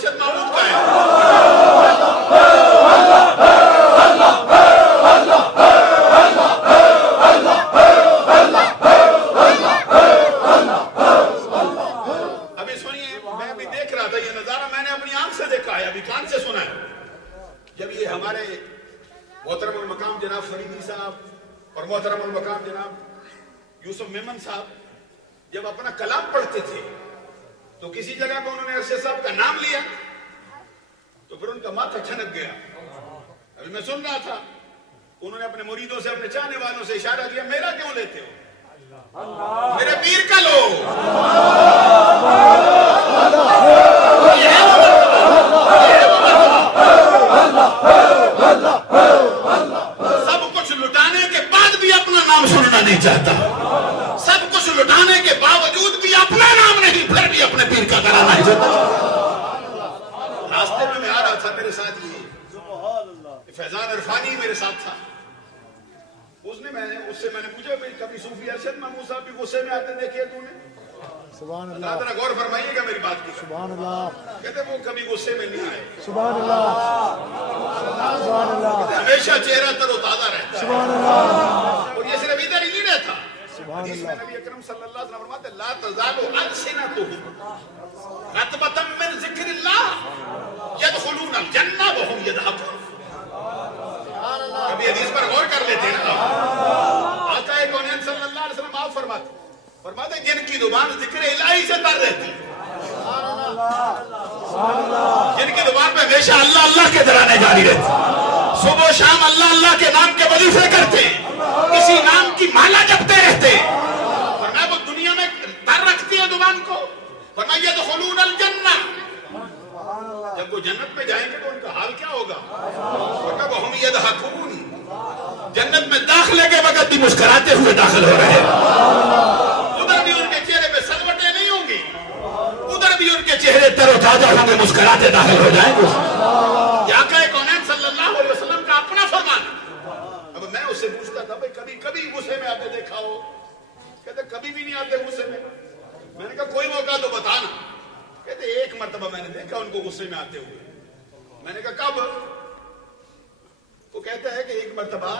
ارشد محمود کا ہے. ابھی سنیے، میں ابھی دیکھ رہا تھا یہ نظارہ، میں نے اپنی آنکھ سے دیکھا ہے، ابھی کان سے سنا ہے. جب یہ ہمارے محترم المقام جناب فریدی صاحب اور محترم المقام جناب یوسف میمن صاحب جب اپنا کلام پڑھتے تھے تو کسی جگہ پہ انہوں نے ارشد صاحب کا نام لیا تو پھر ان کا ماتھا چھنک گیا. ابھی میں سن رہا تھا، انہوں نے اپنے مریدوں سے، اپنے چاہنے والوں سے اشارہ کیا، میرا کیوں لیتے ہو، میرے پیر کا لو. سب کچھ لٹانے کے بعد بھی اپنا نام سننا نہیں چاہتا، سب کچھ لٹانے کے باوجود بھی اپنا نام نہیں، پھر بھی اپنے پیر کا کرانا نہیں چاہتا. راستے میں آ رہا تھا، میرے ساتھ یہ فیضان عرفانی میرے ساتھ تھا. اس سے میں نے پوچھا کبھی صوفی ارشد محمود صاحب بھی غصے میں آتے دیکھے تو نے؟ سبحان اللہ. ذرا غور فرمائیے گا میری بات کی. سبحان اللہ. کہتے وہ کبھی غصے میں نہیں آئے. سبحان اللہ. سبحان اللہ. ہمیشہ چہرہ تر و تازہ رہتا ہے. سبحان اللہ. اور یہ صرف ادھر ہی نہیں رہتا. سبحان حدیث میں اللہ. نبی اکرم صلی اللہ علیہ وسلم فرماتے ہیں لا تزال السنتهم رطبة من ذکر اللہ يدخلون الجنہ وهم يضحكون. کبھی حدیث پر غور کر لیتے ہیں نا. آقا کونین صلی اللہ علیہ وسلم آپ فرماتے ہیں جن کی زبان ذکر الہی سے تر رہتی، جن کی زبان پہ ہمیشہ اللہ اللہ کے ترانے جاری رہتے، صبح و شام اللہ اللہ کے نام کے وظیفے کرتے، کسی نام کی مالا جپتے رہتے. فرمایا وہ دنیا میں تر رکھتی ہے زبان کو. فرمایا يدخلون الجنہ، جب وہ جنت میں جائیں گے تو ان کا حال کیا ہوگا؟ فرمایا وهم يضحكون، جنت میں داخلے کے وقت بھی مسکراتے ہوئے داخل ہو رہے ہیں. ادھر بھی ان کے چہرے پہ سلوٹیں نہیں ہوں گی، ادھر بھی ان کے چہرے تر و تازہ ہوں گے، مسکراتے داخل ہو جائیں گے. یہ آقا کونین صلی اللہ علیہ وسلم کا اپنا فرمان. اب میں اس سے پوچھتا تھا بھائی کبھی غصے میں آتے دیکھا ہو؟ کہتے کبھی بھی نہیں آتے غصے میں. میں نے کہا کوئی موقع تو بتانا. کہتے ایک مرتبہ میں نے دیکھا ان کو غصے میں آتے ہوئے. میں نے کہا کب؟ وہ کہتا ہے کہ ایک مرتبہ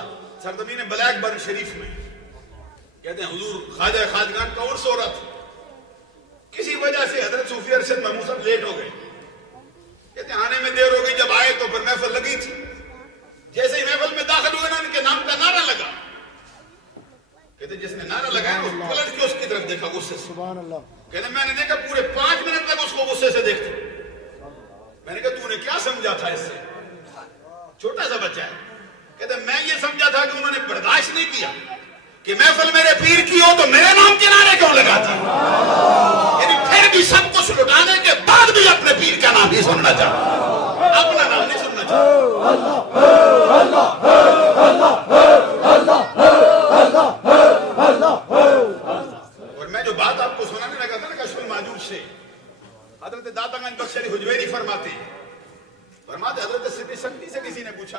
سرزمین بلیک برن شریف میں، کہتے ہیں حضور خواجہ خواجگان کا عرس ہو رہا تھا. کسی وجہ سے حضرت صوفی ارشد محمود صاحب لیٹ ہو گئے. کہتے ہیں آنے میں دیر ہو گئی. جب آئے تو پھر محفل لگی تھی. جیسے ہی محفل میں داخل ہوئے نا ان کے نام کا نعرہ لگا. کہتے جس نے نعرہ لگایا اس پلٹ کے اس کی طرف دیکھا غصے سے. سبحان اللہ. کہتے میں نے دیکھا پورے 5 منٹ تک اس کو غصے سے دیکھتے. میں نے کہا تو نے کیا سمجھا تھا اس سے؟ چھوٹا سا بچہ ہے. کہتے میں یہ سمجھا تھا کہ انہوں نے برداشت نہیں کیا کہ محفل میرے پیر کی ہو تو میرے نام کے نعرے کیوں لگاتی. یعنی پھر بھی سب کچھ لٹانے کے بعد بھی اپنے پیر کا نام ہی سننا چاہتا، اپنا نام نہیں سننا چاہتا. اور میں جو بات آپ کو سنانے لگا تھا نا کشف الماجوج سے، حضرت داتا گنج بخش علی حجویری فرماتے حضرت سدی سکتی سے کسی نے پوچھا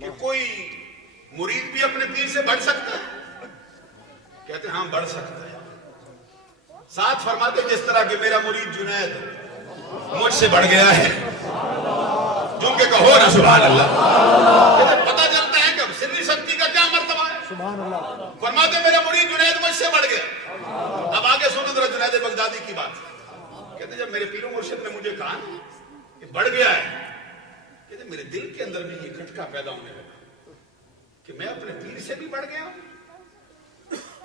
کہ کوئی مرید بھی اپنے پیر سے بڑھ سکتا ہے؟ کہتے ہاں بڑھ سکتا ہے. ساتھ فرماتے جس طرح کہ میرا مرید جنید مجھ سے بڑھ گیا ہے. جن کے کہو نا سبحان اللہ. کہتے پتہ چلتا ہے کہ سدی سکتی کا کیا مرتبہ ہے. سبحان اللہ. فرماتے میرا مرید جنید مجھ سے بڑھ گیا. اب آگے سنو ذرا جنید بغدادی کی بات. کہتے جب میرے پیر و مرشد نے مجھے کہا کہ بڑھ گیا ہے، کہتے میرے دل کے اندر بھی یہ کھٹکا پیدا ہونے لگا کہ میں اپنے پیر سے بھی بڑھ گیا.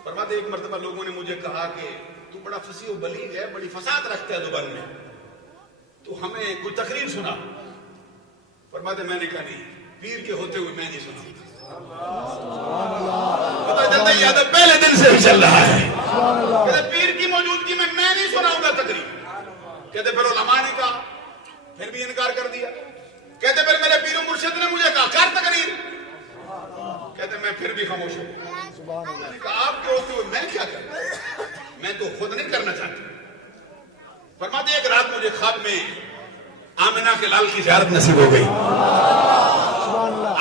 فرماتے ایک مرتبہ لوگوں نے مجھے کہا کہ تو بڑا فصیح و بلیغ ہے، بڑی فصاحت رکھتا ہے زبان میں، تو ہمیں کوئی تقریر سنا. فرماتے میں نے کہا نہیں، پیر کے ہوتے ہوئے میں نہیں سنا. پتہ چلتا ہے یہ ادب پہلے دن سے ہی چل رہا ہے. کہتے پیر کی موجودگی میں نہیں سناؤں گا تقریر. کہتے پھر علماء نے کہا، پھر بھی انکار کر دیا. کہتے پھر میرے پیر و مرشد نے مجھے کہا کر تقریر. کہتے میں پھر بھی خاموش ہوں. میں نے کہا آپ کے ہوتے ہوئے میں کیا کرتا، میں تو خود نہیں کرنا چاہتا. فرماتے ایک رات مجھے خواب میں آمنہ کے لال کی زیارت نصیب ہو گئی.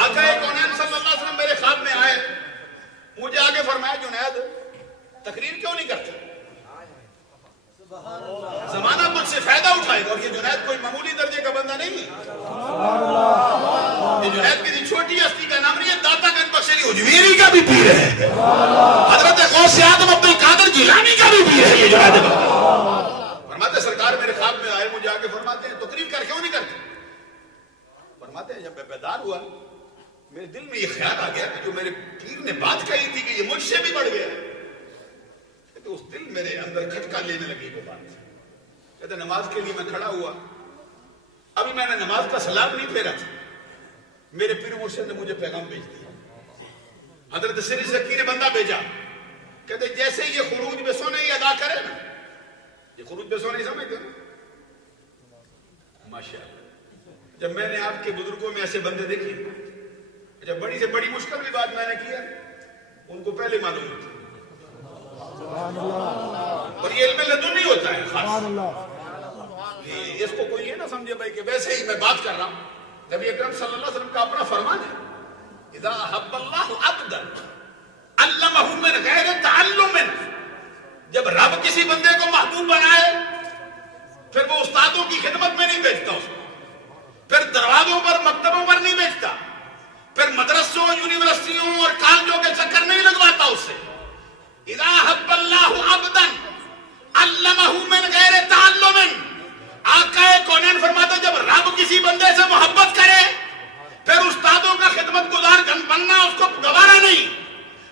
آقا کونین صلی اللہ علیہ وسلم میرے خواب میں آئے. مجھے آگے فرمایا جنید تقریر کیوں نہیں کرتے، زمانہ مجھ سے فائدہ اٹھائے گا. اور یہ جنید کوئی معمولی بھی پیر ہے, حضرت غوث اعظم عبد القادر جیلانی کا بھی پیر ہے یہ جنید بغدادی. فرماتے سرکار میرے خواب میں آئے, مجھے آگے فرماتے ہیں تقریر کر کیوں نہیں کرتے؟ فرماتے ہیں جب میں بیدار ہوا میرے دل میں یہ خیال آ گیا کہ جو میرے پیر نے بات کہی تھی کہ یہ مجھ سے بھی بڑھ گیا, تو اس دل میرے اندر کھٹکا لینے لگی وہ بات. کہتے نماز کے لیے میں کھڑا ہوا, ابھی میں نے نماز کا سلام نہیں پھیرا تھا, میرے پیر مرشد نے مجھے پیغام بھیج دیا. حضرت سری زکی نے بندہ بھیجا, کہتے جیسے یہ خروج بے سونے ادا کرے نا, یہ خروج بے سونے سمجھتے ہیں ماشاءاللہ. جب میں نے آپ کے بزرگوں میں ایسے بندے دیکھے, جب بڑی سے بڑی مشکل بھی بات میں نے کیا ان کو پہلے معلوم ہوتا اور یہ علم لدنی ہوتا ہے خاص. اس کو کوئی یہ نہ سمجھے بھائی کہ ویسے ہی میں بات کر رہا ہوں. نبی اکرم صلی اللہ علیہ وسلم کا اپنا فرمان ہے, اذا احب اللہ عبدا علمہ من غیر تعلم. جب رب کسی بندے کو محبوب بنائے پھر وہ استادوں کی خدمت میں نہیں بھیجتا اس کو, پھر دروازوں پر مکتبوں پر نہیں بھیجتا, پھر مدرسوں یونیورسٹیوں اور کالجوں کے چکر نہیں لگواتا اس سے. اذا احب اللہ عبدا علمہ من غیر تعلم. آقا کونین فرماتا جب رب کسی بندے سے محبت کرے پھر استادوں کا خدمت گزار بننا اس کو گوارا نہیں,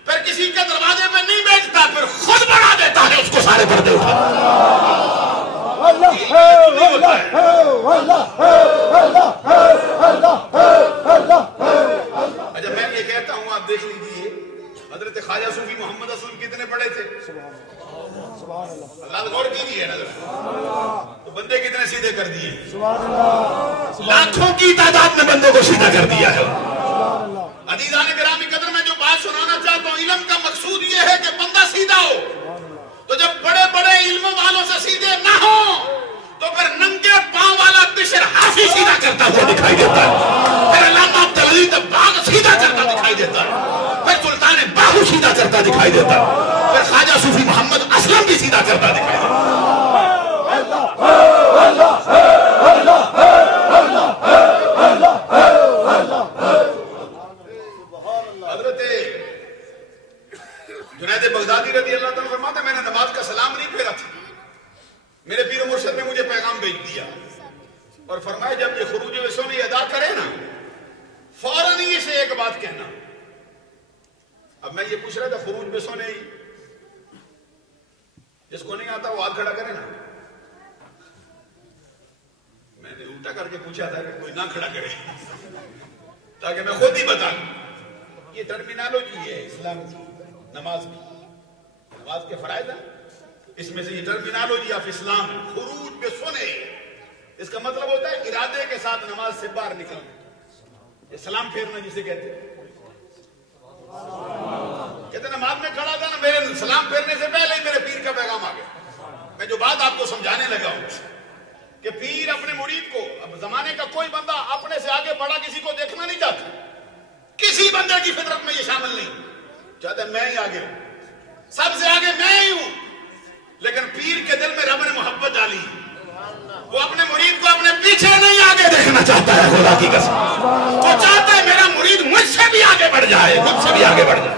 پھر کسی کے دروازے میں نہیں بیچتا, پھر خود بنا دیتا ہے اس کو سارے پردے اٹھا. اچھا میں یہ کہتا ہوں آپ دیکھ لیجیے حضرت خواجہ صوفی محمد اسلم کتنے پڑھے تھے؟ اللہ غور کیجیے نظر, تو بندے کتنے سیدھے کر دیے, لاکھوں کی تعداد میں بندوں کو سیدھا کر دیا ہے. عزیزان گرامی قدر میں جو بات سنانا چاہتا ہوں, علم کا مقصود یہ ہے کہ بندہ سیدھا ہو. تو جب بڑے بڑے علم والوں سے سیدھے نہ ہو تو پھر ننگے پاؤں والا بشر حافظ سیدھا کرتا ہوا دکھائی دیتا ہے, پھر علامہ عبدالعزیز باغ سیدھا کرتا دکھائی دیتا ہے, پھر سلطان باہو سیدھا کرتا دکھائی دیتا ہے, پھر خواجہ صوفی محمد اسلم بھی سیدھا کرتا دکھائی دیتا ہے. حضرت جنید بغدادی رضی اللہ تعالیٰ فرماتا ہے میں نے نماز کا سلام نہیں پھیرا تھا, میرے پیر و مرشد نے مجھے پیغام بھیج دیا اور فرمایا جب یہ خروج وسونی ادا کرے نا فوراً ہی اسے ایک بات کہنا. اب میں یہ پوچھ رہا تھا خروج بے سونے جس کو نہیں آتا وہ ہاتھ کھڑا کرے نا. میں نے الٹا کر کے پوچھا تھا کہ کوئی نہ کھڑا کرے تاکہ میں خود ہی بتا دوں. یہ ٹرمینالوجی ہے اسلام کی, نماز کی, نماز کے فرائض ہیں, اس میں سے یہ ٹرمینالوجی آف اسلام ہے. خروج بے سونے اس کا مطلب ہوتا ہے ارادے کے ساتھ نماز سے باہر نکلنا. یہ سلام پھیرنا جسے کہتے ہیں. کہتے نماز میں کھڑا تھا نا, میرے سلام پھیرنے سے پہلے ہی میرے پیر کا پیغام آ گیا. میں جو بات آپ کو سمجھانے لگا ہوں کہ پیر اپنے مرید کو, اب زمانے کا کوئی بندہ اپنے سے آگے بڑا کسی کو دیکھنا نہیں چاہتا, کسی بندے کی فطرت میں یہ شامل نہیں, چاہتا میں ہی آگے ہوں, سب سے آگے میں ہی ہوں. لیکن پیر کے دل میں رب نے محبت ڈالی, وہ اپنے مرید کو اپنے پیچھے نہیں آگے دیکھنا چاہتا ہے. خدا کی قسم وہ چاہتا ہے میرا مرید مجھ سے بھی آگے بڑھ جائے, مجھ سے بھی آگے بڑھ جائے.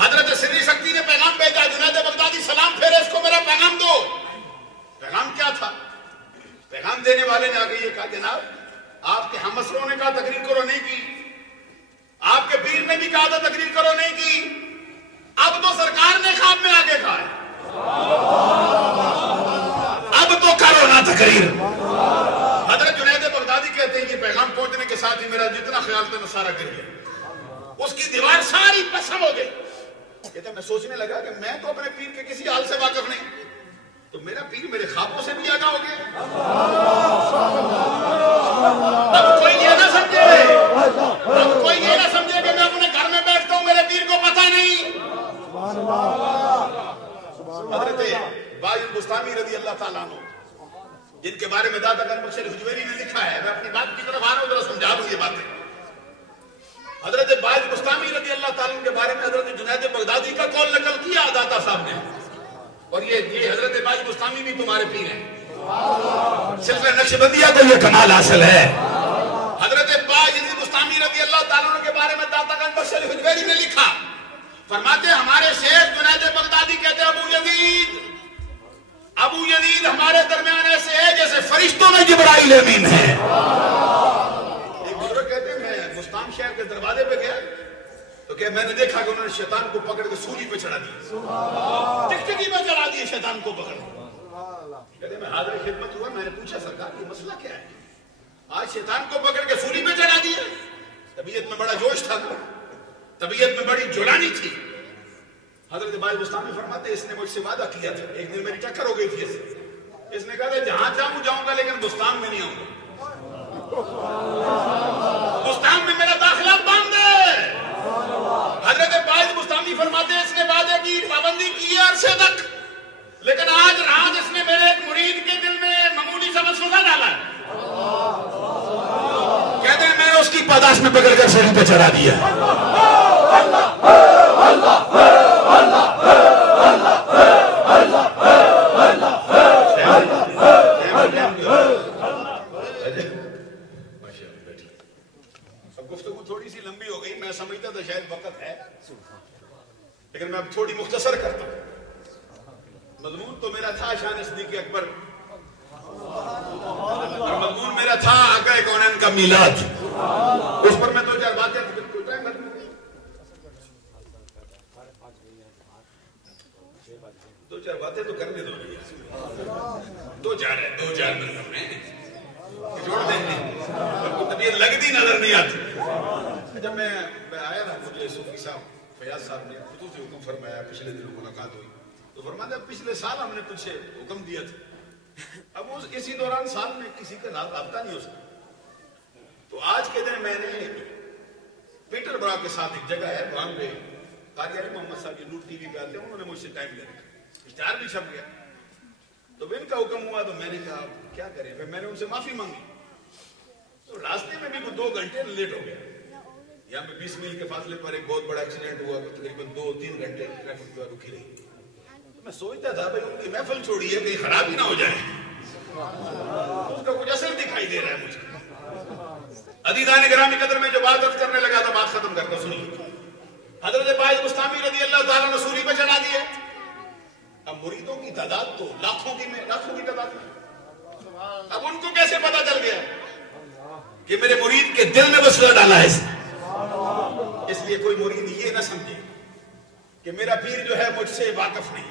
حضرت سری سکتی نے پیغام بھیجا, جنید بغدادی سلام پھیرے, اس کو میرا پیغام دو. پیغام کیا تھا؟ پیغام دینے والے نے آگے یہ کہا جناب آپ کے ہم اسروں نے کہا تقریر کرو, نہیں کی. آپ کے پیر نے بھی کہا تھا تقریر کرو, نہیں کی. اب تو سرکار نے خواب میں آگے کہا ہے اب تو کرو نا تقریر. حضرت جنید بغدادی کہتے ہیں یہ پیغام پہنچنے کے ساتھ ہی میرا جتنا خیال تھا سارا گر گیا, اس کی دیوار ساری پسم ہو گئی. کہتا میں سوچنے لگا کہ میں تو اپنے پیر کے کسی حال سے واقف نہیں, تو میرا پیر میرے خوابوں سے بھی آگاہ ہو گیا. اب کوئی یہ نہ سمجھے کہ میں اپنے گھر میں بیٹھتا ہوں میرے پیر کو پتہ نہیں. حضرت باج بستامی رضی اللہ تعالیٰ عنہ جن کے بارے میں دادا گنج بخش حجویری نے لکھا ہے, میں اپنی بات کی طرف آ رہا ہوں, ذرا سمجھا دوں یہ باتیں. حضرت باج بستامی رضی اللہ تعالیٰ عنہ کے بارے میں حضرت جنید بغدادی کا قول نقل کیا داتا صاحب نے, اور یہ حضرت باج بستامی بھی تمہارے پیر ہیں. سلسلہ نقشبندیہ کو یہ کمال حاصل ہے. حضرت باج بستامی رضی اللہ تعالیٰ عنہ کے بارے میں داتا گنج بخش حجویری نے لکھا فرماتے ہمارے شیخ جنید بغدادی کہتے ہیں ابو یزید ہمارے درمیان ایسے ہے جیسے فرشتوں میں جبرائیل امین ہے. ایک بزرگ کہتے ہیں میں مستان شہر کے دروازے پہ گیا تو کہ میں نے دیکھا کہ انہوں نے شیطان کو پکڑ کے سولی پہ چڑھا دیا, ٹکٹکی پہ چڑھا دیے شیطان کو پکڑ. کہتے میں حاضر خدمت ہوا, میں نے پوچھا سرکار یہ مسئلہ کیا ہے؟ آج شیطان کو پکڑ کے سولی پہ چڑھا دیا. طبیعت میں بڑا جوش تھا, طبیعت میں بڑی جولانی تھی. حضرت باز بستانی فرماتے اس نے مجھ سے وعدہ کیا تھا, ایک دن میری چکر ہو گئی تھی اس نے کہا تھا جہاں جاؤں گا لیکن بستان میں نہیں آؤں گا, بستان میں میرا داخلہ بند ہے. حضرت باز بستانی فرماتے اس نے وعدے کی پابندی کی ہے عرصے تک, لیکن آج رات اس نے میرے ایک مرید کے دل میں معمولی سا وسوسہ ڈالا ہے. کہتے ہیں میں نے اس کی پاداش میں پکڑ کر سیڑھی پہ چڑھا دیا. اب گفتگو تھوڑی سی لمبی ہو گئی, میں سمجھتا تھا شاید وقت ہے, لیکن میں اب تھوڑی مختصر کرتا ہوں. مضمون تو میرا تھا شان صدیق اکبر, اور مضمون میرا تھا آقا کونین کا میلاد. اس پر میں دو چار باتیں تو کرنے دو, دو چار منٹ میں جوڑ دیں گے, طبیعت لگتی نظر نہیں آتی. جب میں آیا تھا مجھے صوفی صاحب فیاض صاحب نے خصوصی حکم فرمایا, پچھلے دنوں ملاقات ہوئی تو فرمایا پچھلے سال ہم نے تجھ سے حکم دیا تھا, اب اسی دوران سال میں کسی کا رابطہ نہیں ہو سکتا. تو آج کے دن میں نے پیٹر برا کے ساتھ ایک جگہ ہے وہاں پہ قاری علی محمد صاحب یہ نور ٹی وی پہ آتے ہیں, انہوں نے مجھ سے ٹائم لے رکھا, اشتہار بھی چھپ گیا. تو ان کا حکم ہوا تو میں نے کہا کیا کریں, پھر میں نے ان سے معافی مانگی. تو راستے میں بھی کوئی 2 گھنٹے لیٹ ہو گیا. یہاں پہ 20 میل کے فاصلے پر ایک بہت بڑا ایکسیڈنٹ ہوا, تقریباً 2-3 گھنٹے ٹریفک جو ہے رکی رہی. میں سوچتا تھا بھائی ان کی محفل چھوڑی ہے کہیں خراب ہی نہ ہو جائے, اس کا کچھ اثر دکھائی دے رہا ہے مجھے. عزیزان گرامی قدر میں جو بات عرض کرنے لگا تھا بات ختم کرتا سنیے. حضرت باز بستامی رضی اللہ تعالیٰ نے سولی پہ چڑھا دیے. اب مریدوں کی تعداد تو لاکھوں کی تعداد میں. اب ان کو کیسے پتا چل گیا کہ میرے مرید کے دل میں وسوسہ ڈالا ہے اس لیے کوئی مرید یہ نہ سمجھے کہ میرا پیر جو ہے مجھ سے واقف نہیں ہے.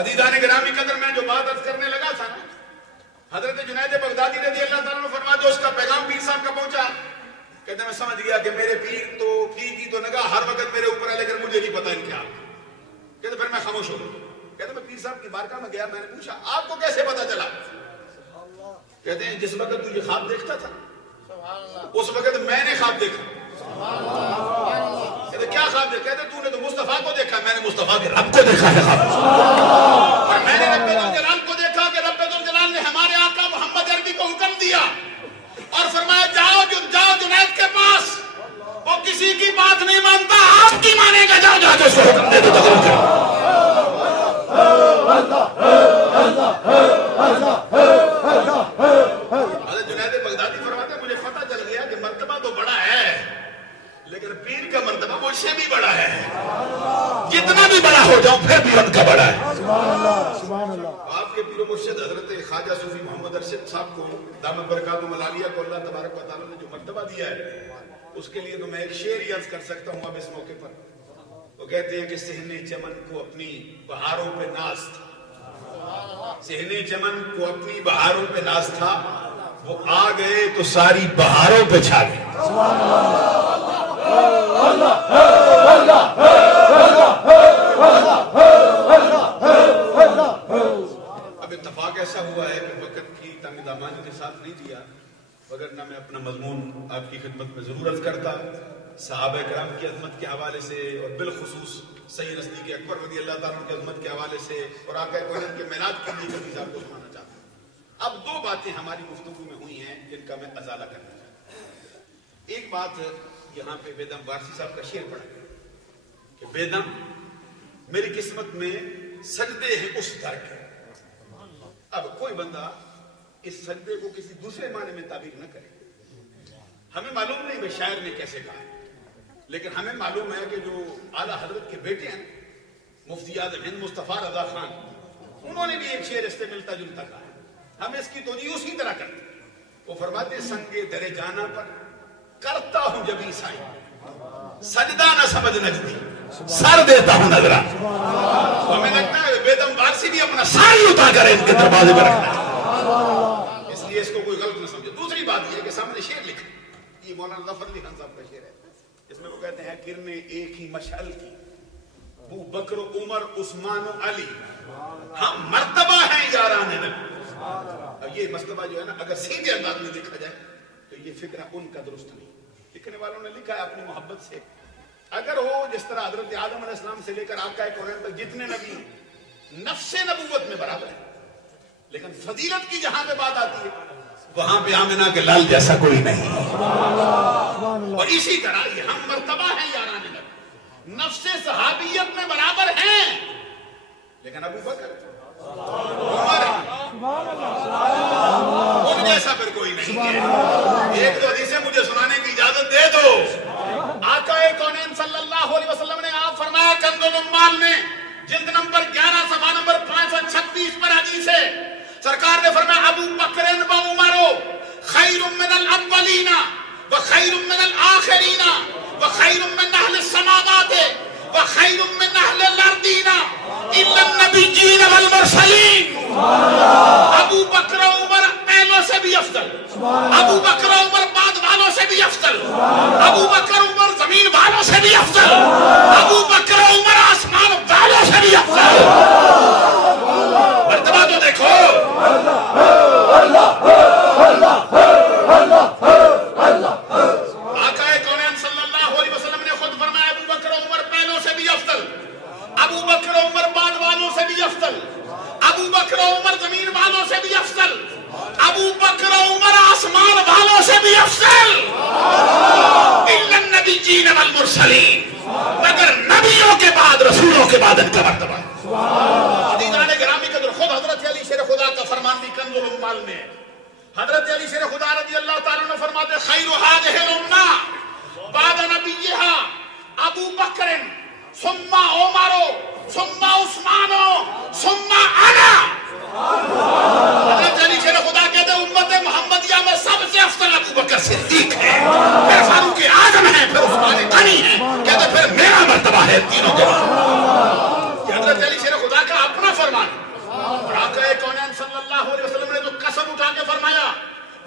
عزیزان گرامی قدر میں جو بات عرض کرنے لگا تھا, حضرت جنید بغدادی رضی اللہ تعالیٰ نے فرمایا جو اس کا پیغام پیر صاحب کا پہنچا, کہتے میں سمجھ گیا کہ میرے پیر کی تو نگاہ ہر وقت میرے اوپر ہے, لیکن مجھے نہیں پتا ان کیا. کہتے پھر میں خاموش ہو گیا. کہتے میں پیر صاحب کی بارگاہ میں گیا, میں نے پوچھا آپ کو کیسے پتا چلا؟ کہتے ہیں جس وقت تو یہ خواب دیکھتا تھا اس وقت میں نے خواب دیکھا. کہتے کیا خواب دیکھا؟ کہتے تو نے تو مصطفیٰ کو دیکھا, میں نے مصطفیٰ کے رب کو دیکھا ہے خواب. اور میں نے رب ذوالجلال کو دیکھا کہ رب ذوالجلال نے ہمارے آقا محمد عربی کو حکم دیا اور فرمایا جاؤ جنید کے پاس, وہ کسی کی بات نہیں مانتا, آپ کی مانے گا, جاؤ جا کے اس کو حکم دے دو تقریر کرو. حضرت جنید بغدادی فرماتے مجھے پتہ چل گیا کہ مرتبہ تو بڑا ہے, لیکن پیر کا مرتبہ مجھ سے بھی بڑا ہے. جتنا بھی بڑا ہو جاؤں پھر بھی ان کا بڑا ہے. آپ کے پیر و مرشد حضرت خواجہ صوفی محمد ارشد صاحب کو دامت برکات و ملالیہ کو اللہ تبارک و تعالیٰ نے جو مرتبہ دیا ہے, اس کے لیے تو میں ایک شعر ہی عرض کر سکتا ہوں اب اس موقع پر. وہ کہتے ہیں کہ صحن چمن کو اپنی بہاروں پہ ناز تھا, صحن چمن کو اپنی بہاروں پہ ناز تھا, وہ آ گئے تو ساری بہاروں پہ چھا گئے. اب اتفاق ایسا ہوا ہے کہ وقت کی تنگ دامانی کے ساتھ نہیں دیا, وگرنہ میں اپنا مضمون آپ کی خدمت میں ضرور عرض کرتا. صحابہ کرام کی عظمت کے حوالے سے اور بالخصوص سید صدیق اکبر رضی اللہ تعالیٰ کی عظمت کے حوالے سے اور آقا کونین کے میلاد کے لیے کبھی آپ کو سنانا چاہتا ہوں. اب 2 باتیں ہماری گفتگو میں ہوئی ہیں جن کا میں ازالہ کرنا چاہتا ہوں. ایک بات یہاں پہ بیدم وارسی صاحب کا شعر پڑھا کہ بیدم میری قسمت میں سجدے ہیں اس در کے. اب کوئی بندہ اس سجدے کو کسی دوسرے معنی میں تعبیر نہ کرے, ہمیں معلوم نہیں بھائی شاعر نے کیسے کہا ہے. لیکن ہمیں معلوم ہے کہ جو اعلیٰ حضرت کے بیٹے ہیں مفتی اعظم ہند مصطفیٰ رضا خان، انہوں نے بھی ایک شعر اس سے ملتا جلتا کہا ہے، ہم اس کی توجیہ اسی طرح کرتے ہیں۔ وہ فرماتے سنگے درے جانا پر کرتا ہوں جب عیسائی، سجدہ نہ سمجھ نجدی سر دیتا ہوں نظرہ۔ تو ہمیں لگتا ہے بیدم وارسی بھی اپنا سال لٹا کر ان کے دروازے پر رکھنا ہے، اس لیے اس کو کوئی غلط نہ سمجھے۔ دوسری بات یہ ہے کہ سامنے شعر لکھا، یہ مولانا ظفر علی خان صاحب کا شعر ہے، اس میں وہ کہتے ہیں کرنے ایک ہی مشعل کی ابو بکر عمر عثمان و علی، ہم مرتبہ ہیں یاران نبی۔ اب یہ مرتبہ جو ہے نا اگر سیدھے انداز میں دیکھا جائے تو یہ فکرہ ان کا درست نہیں، لکھنے والوں نے لکھا ہے اپنی محبت سے، اگر ہو جس طرح حضرت آدم علیہ السلام سے لے کر آقا کونین تک جتنے نبی ہیں نفس نبوت میں برابر ہیں، لیکن فضیلت کی جہاں پہ بات آتی ہے وہاں پہ آمنہ کے لال جیسا کوئی نہیں۔ اور اسی طرح یہ ہم مرتبہ ہیں یاران نبی، نفس صحابیت میں برابر ہیں، لیکن ابو بکر عمر ان جیسا پھر کوئی نہیں ہے۔ ایک دو حدیثیں مجھے سنانے کی اجازت دے دو۔ آقا کونین صلی اللہ علیہ وسلم نے آپ فرمایا کنز العمال میں جلد نمبر 11 صفحہ نمبر 536 پر حدیث ہے، سرکار نے فرمایا ابو بکر و عمر خیر من الاولین وخیر من الآخرین وخیر من اہل السماوات وخیر من اہل الارضین الا النبیین والمرسلین۔ ابو بکر و عمر پہلوں سے بھی افضل، ابو بکر و عمر بعد والوں سے بھی افضل، ابو بکر عمر زمین والوں سے بھی افضل، ابو بکر عمر آسمان والوں سے بھی افضل۔ مرتبہ تو دیکھو۔ آقا کونین صلی اللہ علیہ وسلم نے خود فرمایا ابو بکر عمر پہلوں سے بھی افضل، ابو بکر عمر بعد والوں سے بھی افضل، ابو بکر عمر زمین والوں سے بھی افضل، ابو بکر عمر آسمان والوں سے بھی افضل، الا النبیین والمرسلین، مگر نبیوں کے بعد رسولوں کے بعد ان کا مرتبہ ہے۔ عزیزان گرامی قدر، خود حضرت علی شیر خدا کا فرمان بھی کنز العمال میں ہے۔ حضرت علی شیر خدا رضی اللہ تعالیٰ عنہ فرماتے خیر هذه الامہ بعد نبیہا ابو بکر ثم عمر ثم عثمان ثم انا۔ حضرت علی شیر خدا کہتے ہیں امت محمدیہ میں سب سے افضل ابو بکر صدیق ہے، پھر فاروق اعظم ہے، پھر عثمان غنی ہے، کہتے ہیں پھر میرا مرتبہ ہے تینوں کے بعد۔ حضرت علی شیر خدا کا اپنا فرمان، اور آقا کونین صلی اللہ علیہ وسلم نے جو قسم اٹھا کے فرمایا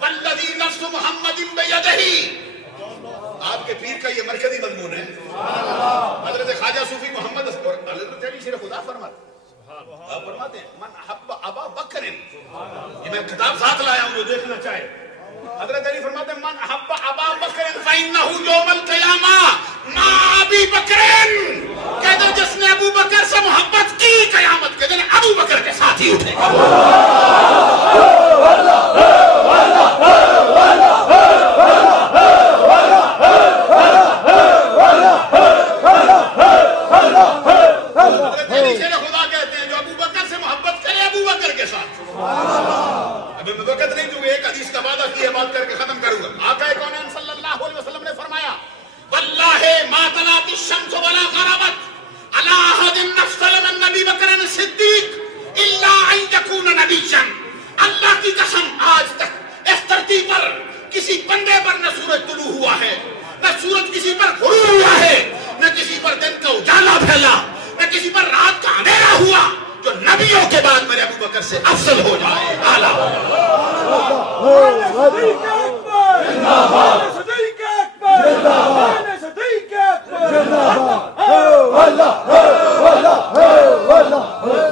والذی نفس محمد بیدہ، آپ کے پیر کا یہ مرکزی مضمون ہے۔ حضرت خواجہ صوفی محمد اور حضرت علی شیر خدا فرماتے ہیں من احب ابا بکر، یہ میں کتاب ساتھ لایا ہوں جو دیکھنا چاہے، حضرت علی فرماتے ہیں من احب ابا بکر فإنہ یوم القیامہ مع ابی بکر، کہتے ہیں جس نے ابو بکر سے محبت کی قیامت کے دن ابو بکر کے ساتھ ہی اٹھے گا۔ ابھی میں وقت نہیں دوں، ایک حدیث کا وعدہ کی ہے بات کر کے ختم کروں گا۔ آقا کونین صلی اللہ علیہ وسلم نے فرمایا واللہ ما طلعت الشمس ولا غربت علی احد افضل من ابی بکر صدیق الا ان یکون نبیا۔ اللہ کی قسم آج تک اس دھرتی پر کسی بندے پر نہ سورج طلوع ہوا ہے، نہ سورج کسی پر غروب ہوا ہے، نہ کسی پر دن کا اجالا پھیلا، نہ کسی پر رات کا اندھیرا ہوا جو نبیوں کے بعد میرے ابو بکر سے افضل ہو جائے، اعلیٰ ہو جائے۔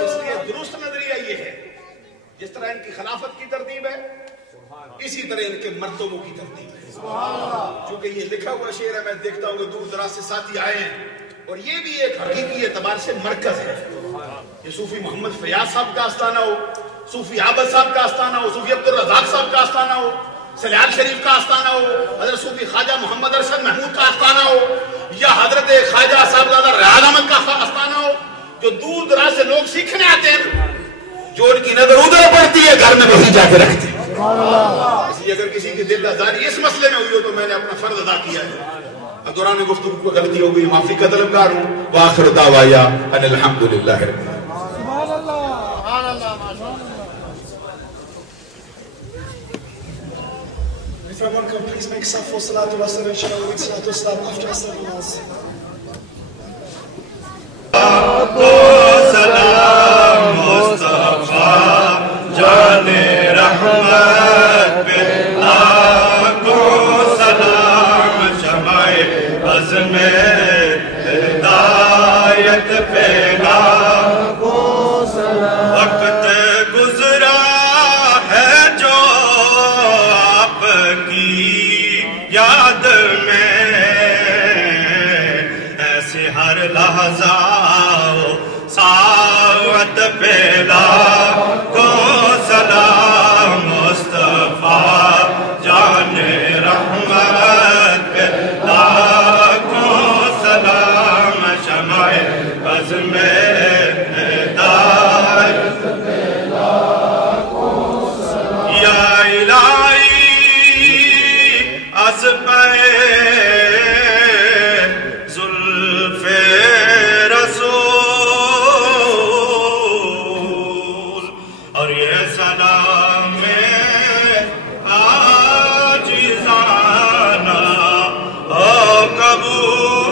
اس لیے درست نظریہ یہ ہے جس طرح ان کی خلافت کی ترتیب ہے اسی طرح ان کے مرتبوں کی ترتیب ہے۔ چونکہ یہ لکھا ہوا شعر ہے، میں دیکھتا ہوں کہ دور دراز سے ساتھی آئے ہیں، اور یہ بھی ایک حقیقی اعتبار سے مرکز ہے۔ یہ صوفی محمد فیاض صاحب کا آستانہ ہو، صوفی عابد صاحب کا آستانہ ہو، صوفی عبد الرزاق صاحب کا آستانہ ہو، سلیال شریف کا آستانہ ہو، حضرت صوفی خواجہ محمد ارشد محمود کا آستانہ ہو، یا حضرت خواجہ صاحبزادہ ریاض احمد کا آستانہ ہو، جو دور دراز سے لوگ سیکھنے آتے ہیں، جو ان کی نظر ادھر پڑتی ہے گھر میں وہی جا کے رکھتے ہیں۔ اس لیے اگر کسی کی دل آزاری اس مسئلے میں ہوئی ہو تو میں نے اپنا فرض ادا کیا ہے۔ دوران گفتگو کو غلطی ہو گئی معافی کا طلبگار ہوں وآخر دعوایا ان الحمدللہ سبحان اللہ سبحان اللہ If everyone can please make saf for salatu wa salam, inshallah we'll salatu wa salam after Asr namaz. سلام مصطفیٰ جان رحمت پہ لاکھوں سلام شمع عزم ہدایت پہ لاکھوں سلام وقت گزرا ہے جو آپ کی یاد میں ایسے ہر لحظہ ساعت پہ لاکھوں سلام مصطفیٰ جان رحمت پہ لاکھوں سلام شمع عزم ہدایت پہ لاکھوں سلام یا الہی از پہ زلف رسول اور یہ سلام عاجزانہ قبول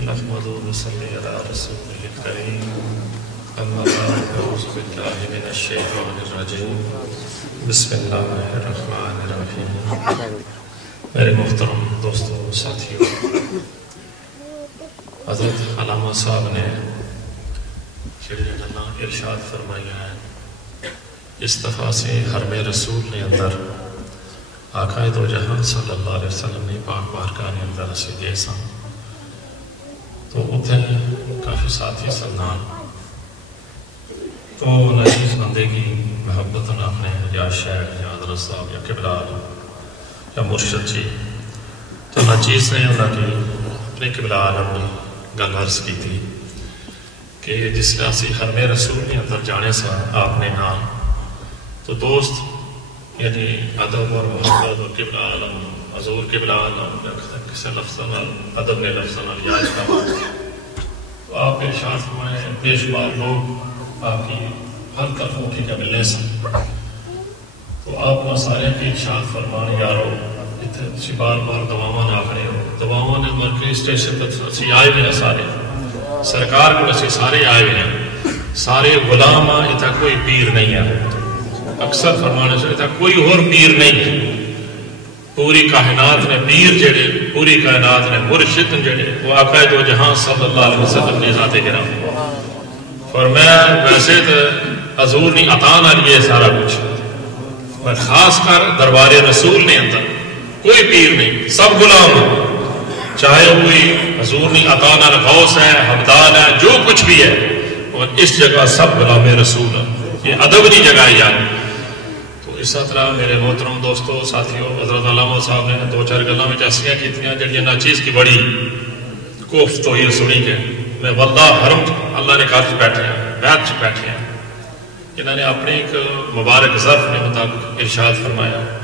نحمده ونصلي على رسوله الكريم أما بعد أعوذ بالله من الشيطان الرجيم بسم الله الرحمن الرحيم میرے محترم دوستوں ساتھیوں حضرت علامہ صاحب نے جڑیاں گلاں ارشاد فرمایا ہیں اس دفعہ سے حرم رسول نے اندر آقا دو جہاں صلی اللہ علیہ وسلم نے پاک بارگاہ نے اندر سے گئے سن تو اتنے کافی ساتھی سنان تو نجیز بندے کی محبت اپنے یا شیخ یا حضرت صاحب یا قبلہ یا مرشد جی تو نجیز نے انہوں کی اپنے قبلہ عالم نے گل عرض کی تھی کہ جس نے اسی حرم رسول نے اندر جانے سا آپ نے نام تو دوست یعنی ادب اور محبت اور قبلہ عالم حضور قبلہ عالم کسی لفظ ادب نے لفظ یاد کا تو آپ ارشاد فرمائے بے شمار لوگ آپ کی ہر طرفوں کی کا ملنے سے تو آپ کو سارے کی ارشاد فرمائے یارو اتنے بار بار دعاواں نہ کھڑے ہو دعاواں نے مرکزی اسٹیشن تک اسی آئے بھی نہ سارے سرکار کو اسی سارے آئے بھی ہیں سارے غلام اتنا کوئی پیر نہیں ہے اکثر فرمانے سے اتنا کوئی اور پیر نہیں ہے پوری کائنات نے پیر جڑے پوری کائنات نے مرشد جڑے وہ آقا دو جہاں صلی اللہ علیہ وسلم نے ذات گرام فرمایا ویسے تو حضور نے عطا نہ لیے سارا کچھ پر خاص کر دربار رسول نے اندر کوئی پیر نہیں سب غلام چاہے کوئی حضور نے عطا نہ غوث ہے حمدان ہے جو کچھ بھی ہے اور اس جگہ سب غلام رسول ہے یہ ادب کی جگہ یار اس طرح میرے محترم دوستو ساتھیوں حضرت علامہ صاحب نے دو چار گلاں میں ایسیاں کیتیاں جڑیاں ناچیز کی بڑی کوفت ہوئی سنی کہ میں واللہ حرم اللہ نے کار بیٹھے ہیں بیت چ بیٹھے ہیں انہوں نے اپنے ایک مبارک ظرف نے مطابق ارشاد فرمایا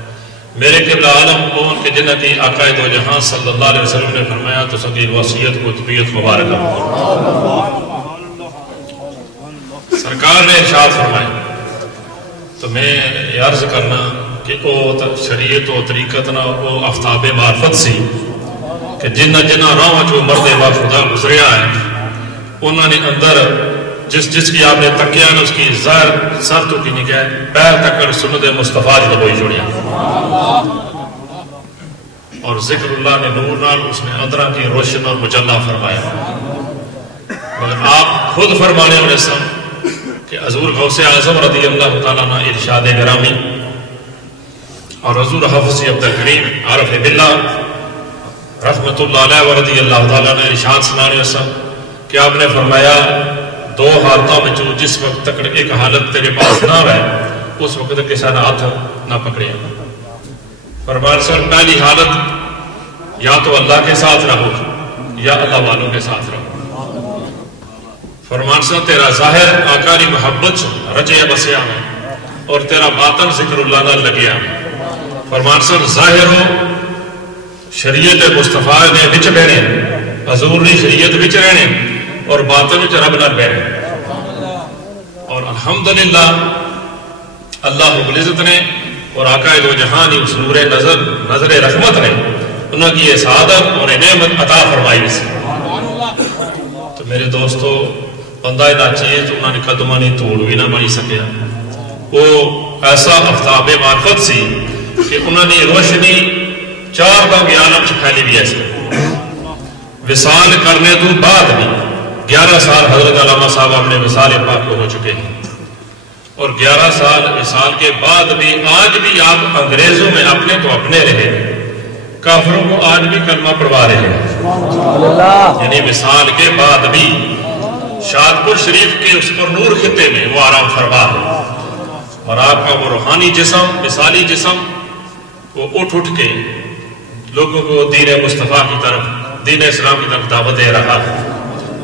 میرے قبلہ عالم کون کہ جنہ کی آقا دو جہاں صلی اللہ علیہ وسلم نے فرمایا تو سب کی وصیت کو طبیعت مبارک سرکار نے ارشاد فرمایا تو میں یہ عرض کرنا کہ وہ شریعت و طریقت نہ وہ آفتاب معرفت سی کہ جنہ جنہ راہ جو مرد با خدا گزریا ہے انہوں نے اندر جس کی آپ نے تکیا نے اس کی ظاہر سر تو کی نگاہ پیر تک سنت مصطفیٰ جو ہوئی جڑیا اور اور ذکر اللہ نے نور نال اس نے اندرہ کی روشن اور مجلہ فرمایا. مگر آپ خود فرمانے والے سن کہ حضور غوث اعظم رضی اللہ تعالیٰ عنہ ارشاد گرامی اور حضور حافظ عبد الکریم عارف باللہ رحمت اللہ علیہ ورضی اللہ تعالیٰ نے ارشاد سنانے وسلم کہ آپ نے فرمایا دو حالتوں میں جو جس وقت تک ایک حالت تیرے پاس نہ رہے اس وقت کسی نے ہاتھ نہ پکڑے. فرمایا سر پہلی حالت یا تو اللہ کے ساتھ رہو یا اللہ والوں کے ساتھ رہو. فرمان سے تیرا ظاہر آقا کی محبت رجے بسیا ہے اور تیرا باطن ذکر اللہ نہ لگیا ہے. فرمان سے ظاہر ہو شریعت مصطفیٰ نے وچ بہنے حضور نے شریعت وچ رہنے اور باطن وچ رب نہ بہنے. اور الحمدللہ اللہ رب العزت نے اور آقا دو جہان اس نور نظر رحمت نے انہوں کی یہ سعادت اور نعمت عطا فرمائی سی. تو میرے دوستو بندہ نہ چیز انہوں نے قدمہ نہیں توڑ بھی نہ بنی سکیا. وہ ایسا آفتاب معرفت سی کہ انہوں نے روشنی چار دو عالم سے پھیلی بھی ایسے. وصال کرنے تو بعد بھی 11 سال حضرت علامہ صاحب اپنے وصال پاک کو ہو چکے ہیں اور 11 سال وصال کے بعد بھی آج بھی آپ انگریزوں میں اپنے تو اپنے رہے کافروں کو آج بھی کلمہ پڑھوا رہے ہیں. یعنی وصال کے بعد بھی شادپور شریف کے اس پر نور خطے میں وہ آرام فرما ہے اور آپ کا وہ روحانی جسم وصالی جسم وہ اٹھ کے لوگوں کو دین مصطفیٰ کی طرف دین اسلام کی طرف دعوت دے رہا ہے.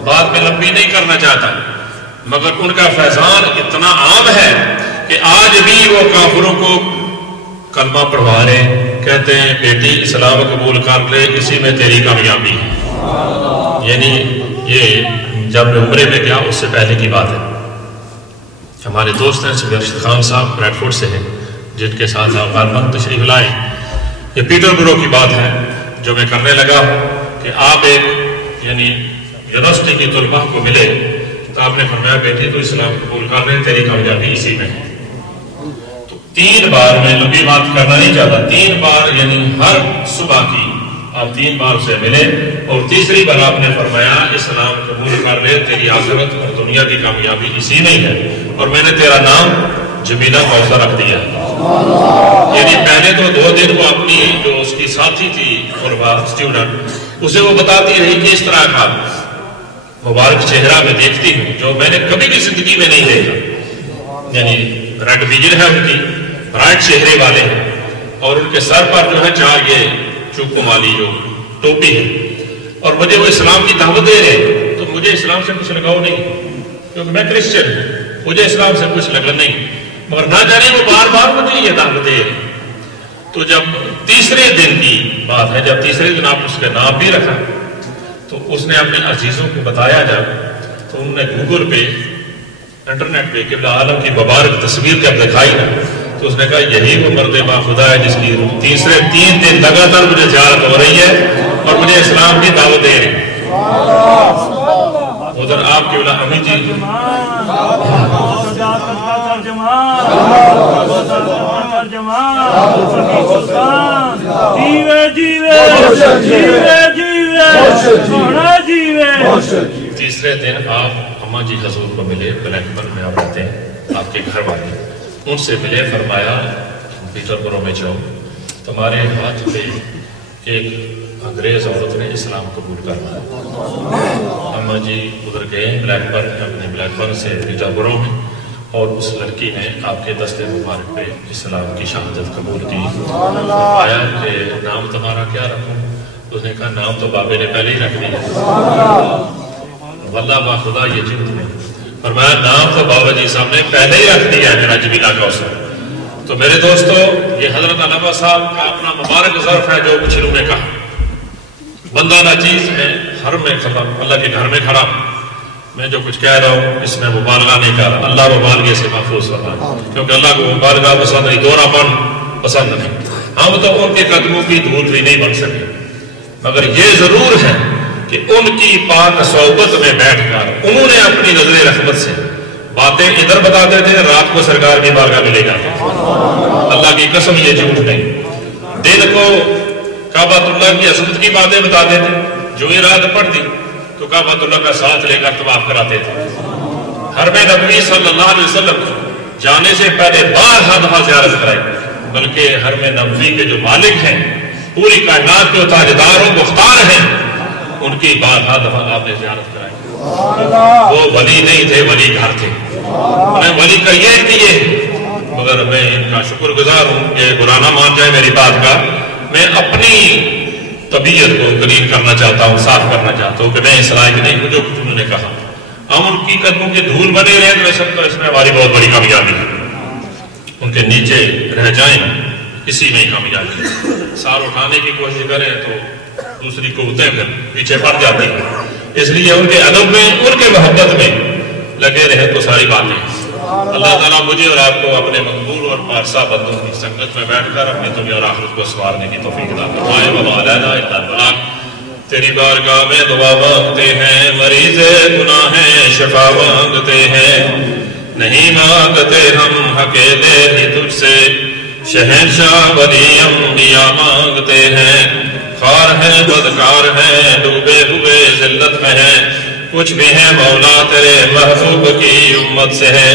بات میں لمبی نہیں کرنا چاہتا مگر ان کا فیضان اتنا عام ہے کہ آج بھی وہ کافروں کو کلمہ پڑھوا رہے کہتے ہیں بیٹی اسلام قبول کر لے اسی میں تیری کامیابی ہے. یعنی یہ جب میں عمرے میں گیا اس سے پہلے کی بات ہے. ہمارے دوست ہیں سید ارشد خان صاحب بریڈ فورڈ سے ہیں جن کے ساتھ آپ غالباً تشریف لائے. یہ پیٹر برو کی بات ہے جو میں کرنے لگا کہ آپ ایک یعنی یونیورسٹی کی طلباء کو ملے تو آپ نے فرمایا بیٹی تو اسلام قبول کر لیں تیری کامیابی اسی میں. تو 3 بار میں لمبی بات کرنا نہیں چاہتا 3 بار یعنی ہر صبح کی آپ 3 بار سے ملے اور تیسری بار آپ نے فرمایا اسلام قبول کر لے تیری آخرت اور دنیا کی کامیابی اسی میں ہے اور میں نے تیرا نام جمیلہ کوثر رکھ دیا. یعنی پہلے تو 2 دن وہ اپنی جو اس کی ساتھی تھی طلباء اسٹوڈنٹ اسے وہ بتاتی رہی کہ اس طرح کا مبارک چہرہ میں دیکھتی ہوں جو میں نے کبھی بھی زندگی میں نہیں دیکھا. یعنی ریڈ ویجن ہے ان کی برائٹ چہرے والے ہیں اور ان کے سر پر جو ہے چاہ یہ چوکوں والی جو ٹوپی ہے اور مجھے وہ اسلام کی دعوت دے رہے تو مجھے اسلام سے کچھ لگاؤ نہیں کیونکہ میں کرسچن ہوں مجھے اسلام سے کچھ لگا نہیں مگر نہ جانے وہ بار بار مجھے یہ دعوت دے رہے. تو جب تیسرے دن کی بات ہے جب تیسرے دن آپ اس کا نام بھی رکھا تو اس نے اپنے عزیزوں کو بتایا جب تو انہوں نے گوگل پہ انٹرنیٹ پہ قبلہ عالم کی مبارک تصویر جب دکھائی نا تو اس نے کہا یہی وہ مرد با خدا ہے جس کی تیسرے 3 دن لگاتار مجھے زیارت ہو رہی ہے اور مجھے اسلام کی دعوت دے رہی ہے. ادھر آپ کے بلا امی جی تیسرے دن آپ اما جی حضور کو ملے بلیک بل میں آپ رہتے ہیں آپ کے گھر والے ان سے ملے فرمایا پیٹر برو میں جاؤ تمہارے ہاتھ پہ ایک انگریز عورت نے اسلام قبول کرنا ہے. اما جی ادھر گئے بلیک برن اپنے بلیک برن سے پیٹر برو میں اور اس لڑکی نے آپ کے دستے مبارک پہ اسلام کی شہادت قبول کی. آیا کہ نام تمہارا کیا رکھوں اس نے کہا نام تو بابے نے پہلے ہی رکھ دیا. واللہ با خدا یہ جنت نے فرمایا نام تو بابا جی صاحب نے پہلے ہی رکھ دیا ہے میرا جمیلہ کوثر. تو میرے دوستو یہ حضرت علامہ صاحب کا اپنا مبارک ظرف ہے جو کچھ انہوں نے کہا. بندہ ناچیز میں حرم میں کھڑا اللہ کے گھر میں کھڑا میں جو کچھ کہہ رہا ہوں اس میں مبالغہ نہیں کر رہا. اللہ مبالغے سے محفوظ رہا کیونکہ اللہ کو مبالغہ پسند نہیں دورہ پن پسند نہیں. ہم تو ان کے قدموں کی دھول بھی نہیں بن سکے مگر یہ ضرور ہے کہ ان کی پاک صحبت میں بیٹھ کر انہوں نے اپنی نظر رحمت سے باتیں ادھر بتاتے تھے رات کو سرکار کی بارگاہ میں لے جاتے. اللہ کی قسم یہ جھوٹ نہیں. دن کو کعبۃ اللہ کی عظمت کی باتیں بتاتے تھے، جو ارادہ پڑھ دی تو کعبۃ اللہ کا ساتھ لے کر طواف کراتے تھے۔ حرم نبوی صلی اللہ علیہ وسلم جانے سے پہلے بارہا دفعہ زیارت کرائی، بلکہ حرم نبوی کے جو مالک ہیں، پوری کائنات کے تاجدار و مختار ہیں، ان کی بارہا دفعہ آپ نے زیارت کرائی۔ وہ ولی نہیں تھے، ولی گھر تھے، انہیں ولی کا یہ کہ یہ، مگر میں ان کا شکر گزار ہوں کہ برا نہ مان جائے میری بات کا، میں اپنی طبیعت کو کلین کرنا چاہتا ہوں، صاف کرنا چاہتا ہوں کہ میں اس لائق نہیں ہوں جو کچھ انہوں نے کہا۔ ہم ان کی قدموں کے دھول بنے رہے تو ویسے تو اس میں ہماری بہت بڑی کامیابی ہے، ان کے نیچے رہ جائیں اسی میں کامیابی ہے۔ سار اٹھانے کی کوشش کریں تو دوسری قوتیں پھر پیچھے پڑ جاتی ہیں، اس لیے ان کے ادب میں، ان کے محبت میں لگے رہے تو ساری باتیں۔ اللہ تعالیٰ مجھے اور آپ کو اپنے مقبول اور پارسا بندوں کی سنگت میں بیٹھ کر اپنی دنیا اور آخرت کو سنوارنے کی توفیق عطا فرمائے۔ وما لنا الا البلاغ۔ تیری بارگاہ میں دعا مانگتے ہیں، مریض گناہ شفا مانگتے ہیں، نہیں مانگتے ہم اکیلے ہی تجھ سے، شہنشاہ ولی انبیاء مانگتے ہیں، خار ہیں بدکار ہیں ڈوبے ہوئے ذلت میں ہیں، کچھ بھی ہے مولا تیرے محبوب کی امت سے ہے۔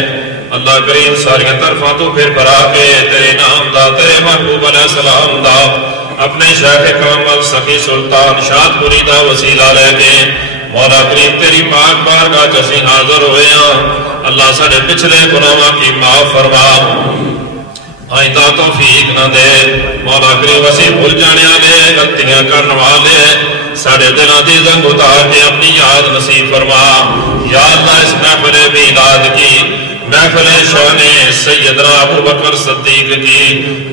اللہ کریم ساری طرفوں تو پھر بھرا کے تیرے نام دا، تیرے محبوب علیہ السلام دا، اپنے شیخ کامل سخی سلطان شاد پوری دا وسیلہ لے کے مولا کریم تیری پاک بارگاہ چسی حاضر ہوئے ہیں۔ اللہ سارے پچھلے گناہوں کی معاف فرما، آئندہ توفیق نہ دے مولا کریم، وسی بھول جانے والے غلطیاں کرنے والے ساڑھے دلوں دی زنگ اتار کے اپنی یاد نصیب فرما۔ یا اللہ اس محفل میلاد کی، محفل شان سیدنا ابو بکر صدیق کی،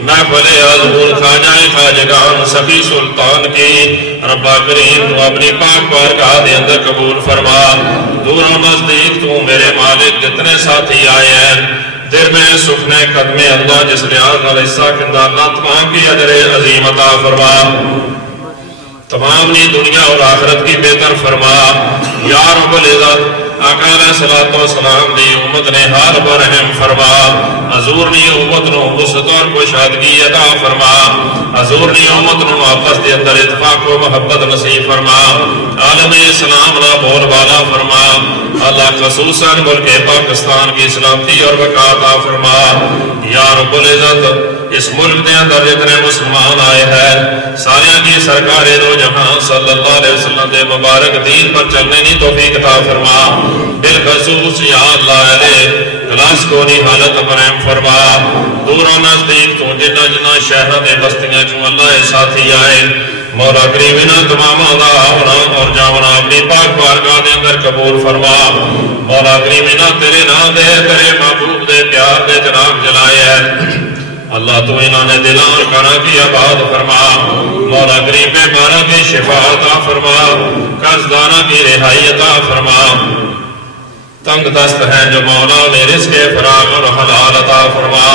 محفل حضور خواجہ خواجگان سخی سلطان کی، ربا کریم تو اپنی پاک بارگاہ دے اندر قبول فرما۔ دور و نزدیک تو میرے مالک جتنے ساتھی آئے ہیں، دیر میں سکھنے قدمے اللہ جس لحاظ علیہ السلام اللہ تمام کی اجر عظیم عطا فرما، تمام نے دنیا اور آخرت کی بہتر فرما۔ یا رب العزت آقا علیہ الصلوۃ والسلام دی امت نے حال پر رحم فرما، حضور نے امت نو وسعت اور کشادگی عطا فرما، حضور نے امت نو آپس دے اندر اتفاق و محبت نصیب فرما، عالم اسلام نا بول بالا فرما، اللہ خصوصاً ملک پاکستان کی سلامتی اور بقا عطا فرما۔ یا رب العزت اس ملک دے اندر جتنے مسلمان آئے ہیں سارے کی سرکار دو جہاں صلی اللہ علیہ وسلم دے مبارک دین پر چلنے کی توفیق عطا فرما، بالخصوص یا اللہ علیہ کلاس کو نی حالت پر رحم فرما۔ دور و نزدیک تو جنہ جنہ شہروں دے بستیاں چوں اللہ ساتھی آئے مولا کریم انہاں تماماں دا آونا اور جاونا اپنی پاک بارگاہ دے اندر قبول فرما۔ مولا کریم انہاں تیرے نام دے تیرے محبوب دے پیار دے جناب جلائے ہیں، اللہ تو انہوں نے دلوں اور کانوں کی آباد فرما، مولا کریم پہ بارہ کی شفا عطا فرما، قرضداروں کی رہائی عطا فرما، تنگ دست ہیں جو مولا نے رزق فراغ اور حلال عطا فرما۔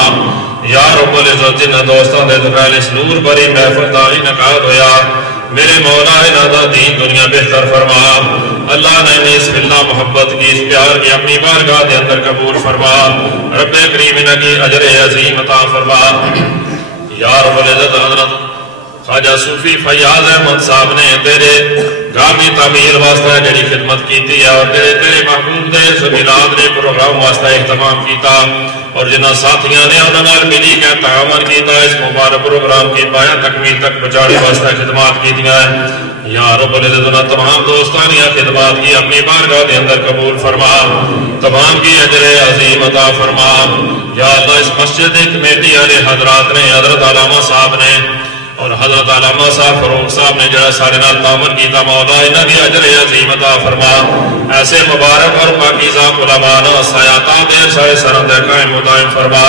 یا رب العزت جن دوستوں دے دخیل اس نور بری محفل دا انعقاد ہویا، میرے مولا انہاں دا دین دنیا بہتر فرما، اللہ نے اس اللہ محبت کی اس پیار کی اپنی بارگاہ دے اندر قبول فرما، رب کریم انہاں کی اجر عظیم عطا فرما۔ یا رب العزت حضرت خواجہ صوفی فیاض احمد صاحب نے تیرے گھر کی تعمیر واسطہ جڑی خدمت کی ہے اور تیرے محبوب دے سبیلات نے پروگرام واسطہ اہتمام کیتا اور جنہاں ساتھیاں نے انہاں نال ملی کے تعاون کیتا اس مبارک پروگرام کی پایا تکمیل تک پہنچانے واسطہ خدمات کیتیاں ہیں۔ یا رب العزت انہاں تمام دوستانیاں خدمات کی اپنی بارگاہ دے اندر قبول فرما، تمام کی اجر عظیم عطا فرما۔ یا اللہ اس مسجد کمیٹی والے حضرات نے حضرت علامہ صاحب نے اور حضرت علامہ صاحب فروغ صاحب نے جڑا سارے نال تعاون کیتا مولا انہاں دی اجر عظیم عطا فرما، ایسے مبارک اور پاکیزہ علماء نہ سایاتاں دے سارے سرند قائم و دائم فرما۔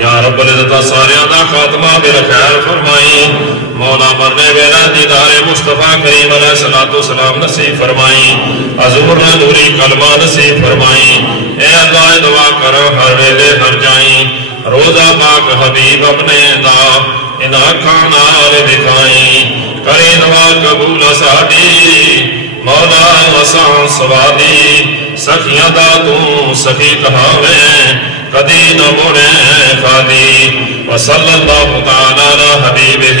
یا رب العزت ساریاں دا خاتمہ بالخیر فرمائی، مولا مرنے ویلا دیدار مصطفیٰ کریم علیہ الصلوۃ والسلام نصیب فرمائی، حضور نہ نوری کلمہ نصیب فرمائی۔ اے اللہ دعا کرو ہر ویلے ہر جائیں، روزہ پاک حبیب اپنے دا انہاں نال دکھائیں، کرے دعا قبول ساڈی مولا وساں سوالی، سخیاں دا تو سخی کہاویں کدی نہ مڑے خالی، وصلی اللہ تعالی علی حبیبہ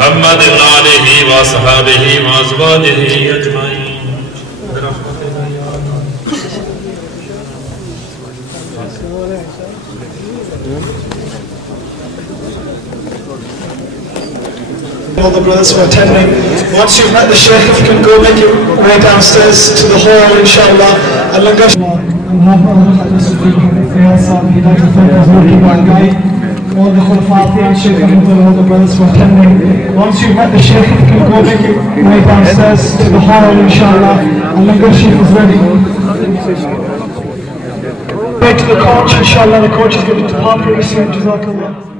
محمد وآلہ وصحبہ وازواجہ اجمعین all the brothers for attending. Once you've met the Shaykh, if you can go make your way downstairs to the hall, inshallah. Allah gosh. All the Khulafati and Shaykh and all the brothers for attending. Once you've met the Shaykh, if you can go make your way downstairs to the hall, inshallah. Allah gosh is ready. Back to the coach, inshallah. The coach is going to depart pretty soon. Jazakallah.